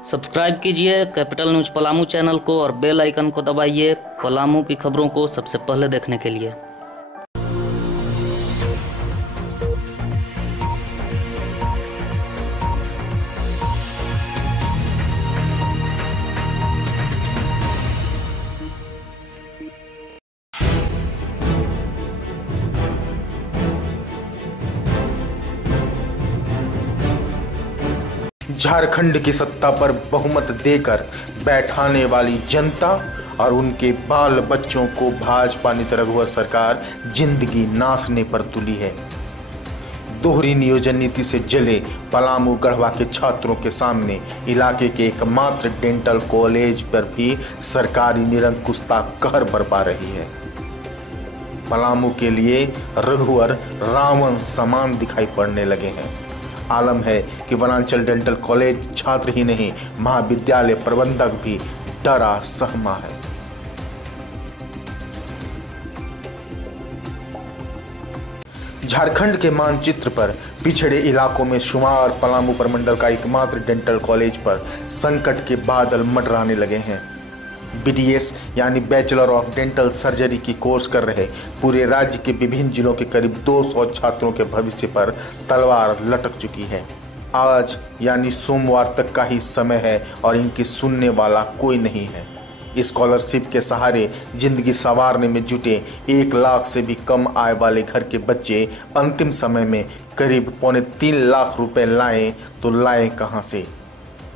Subscribe कीजिए capital news Palamu channel को और बेल आइकन को दबाइए पलामू की खबरों को सबसे पहले देखने के लिए। झारखंड की सत्ता पर बहुमत देकर बैठाने वाली जनता और उनके बाल बच्चों को भाजपा नेता रघुवर सरकार जिंदगी नासने पर तुली है। दोहरी नियोजन नीति से जले पलामू गढ़वा के छात्रों के सामने इलाके के एकमात्र डेंटल कॉलेज पर भी सरकारी निरंकुशता कहर बरपा रही है। पलामू के लिए रघुवर रावण समान दिखाई पड़ने लगे हैं। आलम है कि वनांचल डेंटल कॉलेज छात्र ही नहीं, महाविद्यालय प्रबंधक भी डरा सहमा है। झारखंड के मानचित्र पर पिछड़े इलाकों में शुमार पलामू प्रमंडल का एकमात्र डेंटल कॉलेज पर संकट के बादल मंडराने लगे हैं। BDS यानी बैचलर ऑफ डेंटल सर्जरी की कोर्स कर रहे पूरे राज्य के विभिन्न जिलों के करीब 200 छात्रों के भविष्य पर तलवार लटक चुकी है। आज यानी सोमवार तक का ही समय है और इनकी सुनने वाला कोई नहीं है। स्कॉलरशिप के सहारे जिंदगी संवारने में जुटे 1 लाख से भी कम आय वाले घर के बच्चे अंतिम समय में करीब 3.25 लाख रुपए लाएं तो लाएं कहां से।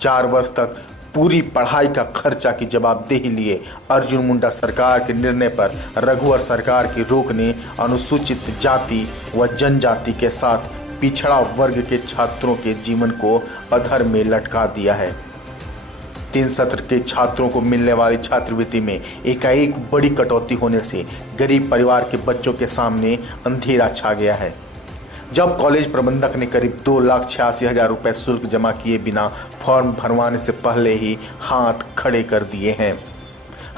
4 वर्ष तक पूरी पढ़ाई का खर्चा की जवाबदेही लिए अर्जुन मुंडा सरकार के निर्णय पर रघुवर सरकार की रोक ने अनुसूचित जाति व जनजाति के साथ पिछड़ा वर्ग के छात्रों के जीवन को अधर में लटका दिया है। 3 सत्र के छात्रों को मिलने वाली छात्रवृत्ति में एकाएक बड़ी कटौती होने से गरीब परिवार के बच्चों के सामने अंधेरा छा गया है। जब कॉलेज प्रबंधक ने करीब 2,86,000 रुपये शुल्क जमा किए बिना फॉर्म भरवाने से पहले ही हाथ खड़े कर दिए हैं।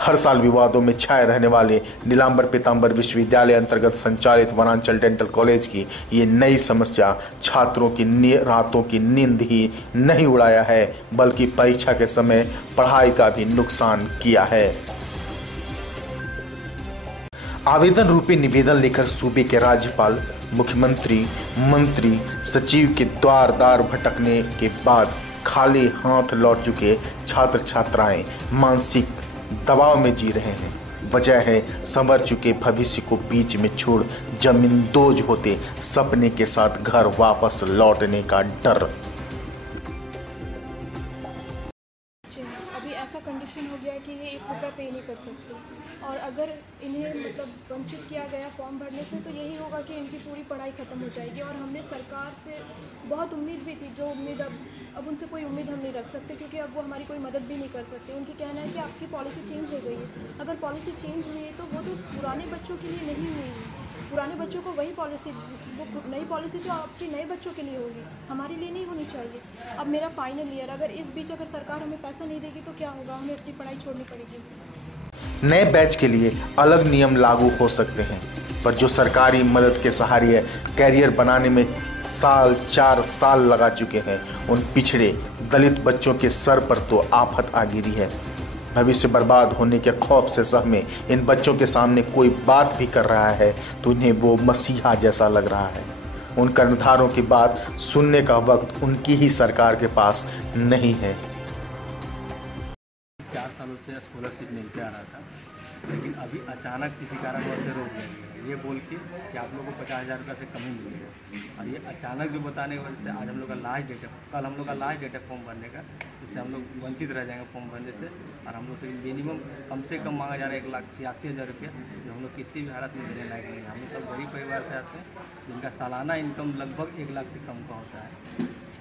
हर साल विवादों में छाए रहने वाले नीलांबर पीतांबर विश्वविद्यालय अंतर्गत संचालित वनांचल डेंटल कॉलेज की ये नई समस्या छात्रों की रातों की नींद ही नहीं उड़ाया है, बल्कि परीक्षा के समय पढ़ाई का भी नुकसान किया है। आवेदन रूपी निवेदन लेकर सूबे के राज्यपाल, मुख्यमंत्री, मंत्री, सचिव के द्वार द्वार भटकने के बाद खाली हाथ लौट चुके छात्र छात्राएं मानसिक दबाव में जी रहे हैं। वजह है संवर चुके भविष्य को बीच में छोड़ जमींदोज होते सपने के साथ घर वापस लौटने का डर। अभी ऐसा कंडीशन हो गया है कि ये 1 रुपया पे नहीं कर सकते और अगर इन्हें वंचित किया गया फॉर्म भरने से तो यही होगा कि इनकी पूरी पढ़ाई ख़त्म हो जाएगी। और हमने सरकार से बहुत उम्मीद भी थी, जो उम्मीद अब उनसे कोई उम्मीद हम नहीं रख सकते, क्योंकि अब वो हमारी कोई मदद भी नहीं कर सकते। उनकी कहना है कि आपकी पॉलिसी चेंज हो गई है। अगर पॉलिसी चेंज हुई है तो वो तो पुराने बच्चों के लिए नहीं हुई है। पुराने बच्चों को वही पॉलिसी, वो नई पॉलिसी तो आपके नए बच्चों के लिए होगी, हमारे लिए नहीं होनी चाहिए। अब मेरा फाइनल ईयर, अगर इस बीच अगर सरकार हमें पैसा नहीं देगी तो क्या होगा, हमें अपनी पढ़ाई छोड़नी पड़ेगी। नए बैच के लिए अलग नियम लागू हो सकते हैं, पर जो सरकारी मदद के सहारे कैरियर बनाने में 4 साल लगा चुके हैं, उन पिछड़े दलित बच्चों के सर पर तो आफत आ गिरी है। भविष्य बर्बाद होने के खौफ से सहमे इन बच्चों के सामने कोई बात भी कर रहा है तो उन्हें वो मसीहा जैसा लग रहा है। उन कर्णधारों की बात सुनने का वक्त उनकी ही सरकार के पास नहीं है। 4 सालों से स्कॉलरशिप मिलते आ रहा था, लेकिन अभी अचानक किसी कारणवश से रोक दिया गया, ये बोल के कि आप लोगों को 50,000 रुपये से कम ही मिलेगा। और ये अचानक जो बताने की वजह से आज हम लोग का लास्ट डेट है, कल हम लोग का लास्ट डेट है फॉर्म भरने का, जिससे हम लोग वंचित रह जाएंगे फॉर्म भरने से। और हम लोग से मिनिमम कम से कम मांगा जा रहा है 1,86,000 रुपया, जो हम लोग किसी भी हालत में देने लायक नहीं है। हम लोग सब गरीब परिवार से आते हैं, जिनका सालाना इनकम लगभग 1 लाख से कम का होता है।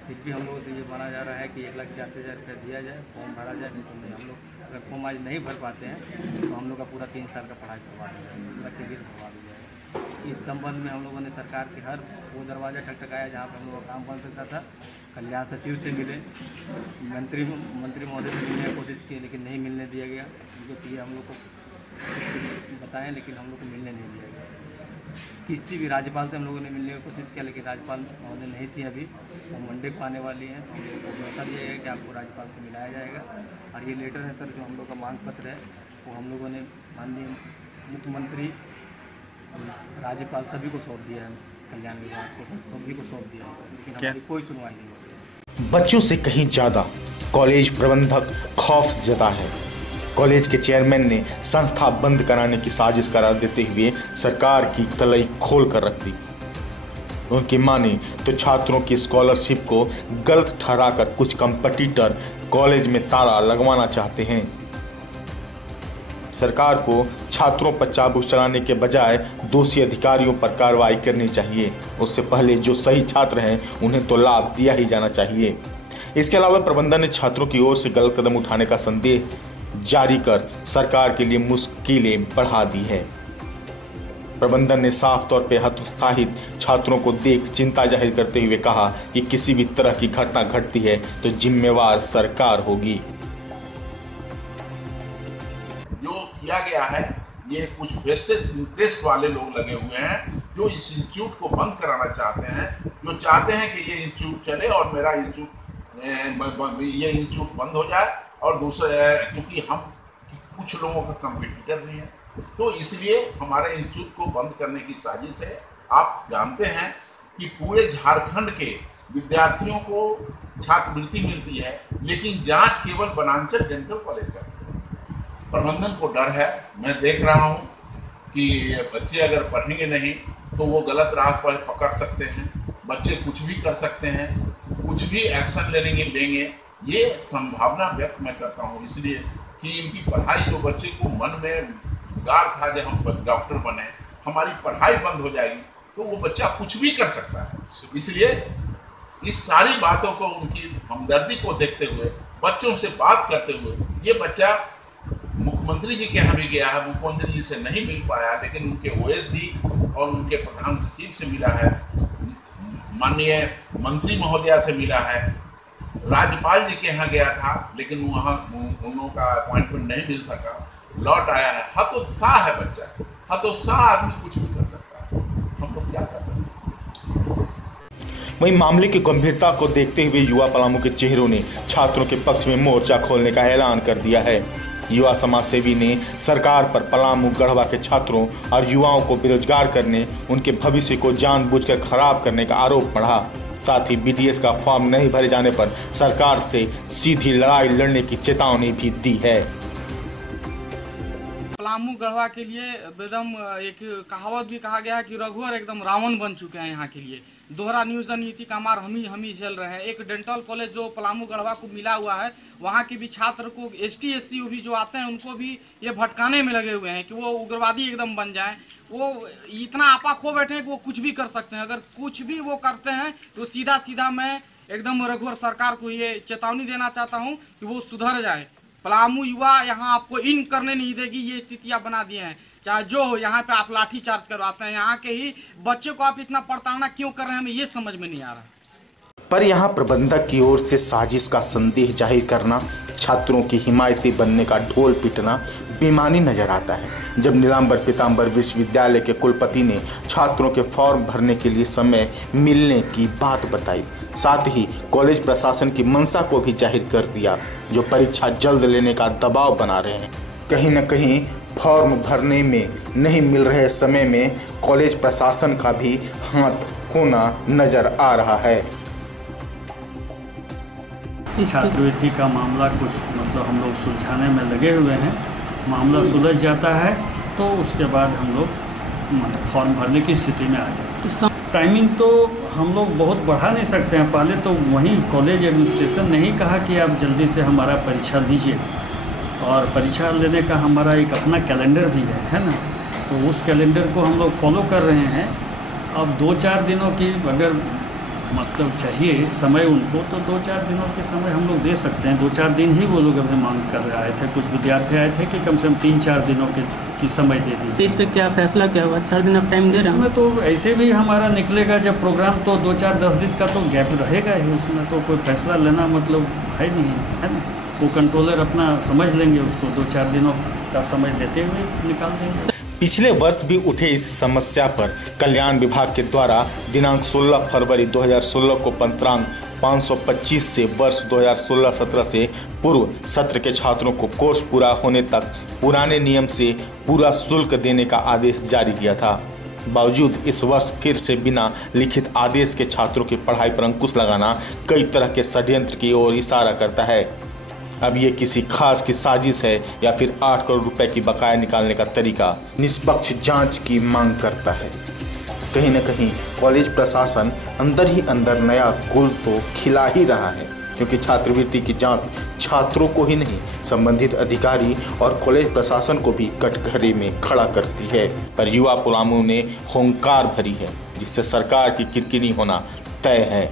फिर भी हम लोगों से ये माना जा रहा है कि 1,86,000 रुपया दिया जाए, फॉर्म भरा जाए, नहीं तो नहीं। हम लोग अगर फॉर्म आज नहीं भर पाते हैं तो हम लोग का पूरा 3 साल का पढ़ाई करवा दिया जाएगा, पूरा कैरियर करवा दिया जाएगा। इस संबंध में हम लोगों ने सरकार के हर वो दरवाज़ा ठकठकाया जहाँ पर हम लोग का काम बन सकता था। कल्याण सचिव से मिले, मंत्री महोदय से मिलने की कोशिश की, लेकिन नहीं मिलने दिया गया। जो कि हम लोग को बताएं, लेकिन हम लोग को मिलने नहीं दिया गया। किसी भी राज्यपाल से हम लोगों ने मिलने की कोशिश किया, लेकिन राज्यपाल महोदय नहीं थी अभी। तो मंडे को आने वाली हैं, तो हम लोग को भरोसा दिया है कि आपको राज्यपाल से मिलाया जाएगा। और ये लेटर है सर, जो हम लोग का मांग पत्र है, वो हम लोगों ने माननीय मुख्यमंत्री, राज्यपाल सभी को सौंप दिया है, कल्याण विभाग को सभी को सौंप दिया है, लेकिन हमारी कोई सुनवाई नहीं होती है। बच्चों से कहीं ज़्यादा कॉलेज प्रबंधक खौफ जता है। कॉलेज के चेयरमैन ने संस्था बंद कराने की साजिश करार देते हुए सरकार की कलई खोल कर रख दी। उनकी माने तो छात्रों की स्कॉलरशिप को गलत ठहराकर कुछ कंपटीटर कॉलेज में ताला लगवाना चाहते हैं। सरकार को छात्रों पर चाबुक चलाने के बजाय दोषी अधिकारियों पर कार्रवाई करनी चाहिए। उससे पहले जो सही छात्र हैं उन्हें तो लाभ दिया ही जाना चाहिए। इसके अलावा प्रबंधन ने छात्रों की ओर से गलत कदम उठाने का संदेश जारी कर सरकार के लिए मुश्किलें बढ़ा दी है। प्रबंधन ने साफ तौर पर हतोत्साहित छात्रों को देख चिंता जाहिर करते हुए कहा कि किसी भी तरह की घटना घटती है तो जिम्मेवार सरकार होगी। जो किया गया है, ये कुछ वेस्टेड इंटरेस्ट वाले लोग लगे हुए हैं जो इस इंस्टीट्यूट को बंद कराना चाहते हैं, जो चाहते हैं कि ये इंस्टीट्यूट चले और मेरा ये इंस्टीट्यूट बंद हो जाए। और दूसरा क्योंकि हम कुछ लोगों का कंपटीटर भी है, तो इसलिए हमारे इंस्टीट्यूट को बंद करने की साजिश है। आप जानते हैं कि पूरे झारखंड के विद्यार्थियों को छात्रवृत्ति मिलती है, लेकिन जांच केवल बनांचल डेंटल कॉलेज का है। प्रबंधन को डर है। मैं देख रहा हूं कि बच्चे अगर पढ़ेंगे नहीं तो वो गलत राह पर पकड़ सकते हैं, बच्चे कुछ भी कर सकते हैं, कुछ भी एक्शन लेंगे। ये संभावना व्यक्त मैं करता हूँ, इसलिए कि इनकी पढ़ाई, जो बच्चे को मन में गार था जब हम डॉक्टर बने, हमारी पढ़ाई बंद हो जाएगी तो वो बच्चा कुछ भी कर सकता है। इसलिए इस सारी बातों को, उनकी हमदर्दी को देखते हुए, बच्चों से बात करते हुए, ये बच्चा मुख्यमंत्री जी के यहाँ भी गया है, मुख्यमंत्री जी से नहीं मिल पाया, लेकिन उनके ओएसडी और उनके प्रधान सचिव से मिला है, माननीय मंत्री महोदया से मिला है, राज्यपाल जी के यहाँ गया था, लेकिन वहाँ उन लोगों का अपॉइंटमेंट नहीं मिल सका, लौट आया है। हतोत्साह है बच्चा, हतोत्साह आदमी कुछ भी कर सकता है, हम लोग क्या कर सकते हैं। वहीं मामले की गंभीरता को देखते हुए युवा पलामू के चेहरों ने छात्रों के पक्ष में मोर्चा खोलने का ऐलान कर दिया है। युवा समाज सेवी ने सरकार पर पलामू गढ़वा के छात्रों और युवाओं को बेरोजगार करने, उनके भविष्य को जानबूझकर खराब करने का आरोप मढ़ा। साथ ही बीडीएस का फॉर्म नहीं भरे जाने पर सरकार से सीधी लड़ाई लड़ने की चेतावनी भी दी है। पलामू गढ़वा के लिए एकदम एक कहावत भी कहा गया है कि रघुवर एकदम रावण बन चुके हैं। यहाँ के लिए दोहरा नियोजन नीति का मार हम ही झेल रहे हैं। एक डेंटल कॉलेज जो पलामू गढ़वा को मिला हुआ है, वहाँ के भी छात्र को ST SC भी जो आते हैं उनको भी ये भटकाने में लगे हुए हैं कि वो उग्रवादी एकदम बन जाएं। वो इतना आपा खो बैठे हैं कि वो कुछ भी कर सकते हैं। अगर कुछ भी वो करते हैं तो सीधा मैं एकदम रघुवर सरकार को ये चेतावनी देना चाहता हूँ कि वो सुधर जाए। पलामू युवा यहाँ आपको इन करने नहीं देगी, ये स्थितियाँ बना दिए हैं। चाहे जो हो, यहाँ पे आप लाठी चार्ज करवाते हैं, यहाँ के ही बच्चे को आप इतना प्रताड़ना क्यों कर रहे हैं, हमें ये समझ में नहीं आ रहा। पर यहाँ प्रबंधक की ओर से साजिश का संदेश जाहिर करना, छात्रों की हिमायती बनने का ढोल पीटना बेमानी नजर आता है। जब नीलांबर पीतांबर विश्वविद्यालय के कुलपति ने छात्रों के फॉर्म भरने के लिए समय मिलने की बात बताई, साथ ही कॉलेज प्रशासन की मंशा को भी जाहिर कर दिया, जो परीक्षा जल्द लेने का दबाव बना रहे हैं। कहीं न कहीं फॉर्म भरने में नहीं मिल रहे समय में कॉलेज प्रशासन का भी हाथ होना नजर आ रहा है। छात्रवृत्ति का मामला कुछ हम लोग सुलझाने में लगे हुए हैं। मामला सुलझ जाता है तो उसके बाद हम लोग फॉर्म भरने की स्थिति में आ जाए। टाइमिंग तो हम लोग बहुत बढ़ा नहीं सकते हैं। पहले तो वहीं कॉलेज एडमिनिस्ट्रेशन ने ही कहा कि आप जल्दी से हमारा परीक्षा लीजिए, और परीक्षा लेने का हमारा एक अपना कैलेंडर भी है ना, तो उस कैलेंडर को हम लोग फॉलो कर रहे हैं। अब 2-4 दिनों की अगर चाहिए समय उनको, तो 2-4 दिनों के समय हम लोग दे सकते हैं। 2-4 दिन ही वो लोग अभी मांग कर आए थे। कुछ विद्यार्थी आए थे कि कम से कम 3-4 दिनों की समय दे दी। तो इस पर क्या फैसला क्या हुआ? 4 दिन आप टाइम दे रहे हैं? इसमें तो ऐसे भी हमारा निकलेगा जब प्रोग्राम, तो 2-4-10 दिन का तो गैप रहेगा ही। उसमें तो कोई फैसला लेना है नहीं, है ना। वो कंट्रोलर अपना समझ लेंगे, उसको 2-4 दिनों का समय देते हुए निकाल देंगे। पिछले वर्ष भी उठे इस समस्या पर कल्याण विभाग के द्वारा दिनांक 16 फरवरी 2016 को पंत्रांक 525 से वर्ष 2016-17 से पूर्व सत्र के छात्रों को कोर्स पूरा होने तक पुराने नियम से पूरा शुल्क देने का आदेश जारी किया था। बावजूद इस वर्ष फिर से बिना लिखित आदेश के छात्रों की पढ़ाई पर अंकुश लगाना कई तरह के षड्यंत्र की ओर इशारा करता है। अब ये किसी खास की साजिश है या फिर 8 करोड़ रुपए की बकाया निकालने का तरीका निष्पक्ष जांच की मांग करता है। कहीं न कहीं कॉलेज प्रशासन अंदर ही अंदर नया गुल तो खिला ही रहा है, क्योंकि छात्रवृत्ति की जांच छात्रों को ही नहीं संबंधित अधिकारी और कॉलेज प्रशासन को भी कटघरे में खड़ा करती है। पर युवा पलामू ने हुंकार भरी है, जिससे सरकार की किरकिरी होना तय है।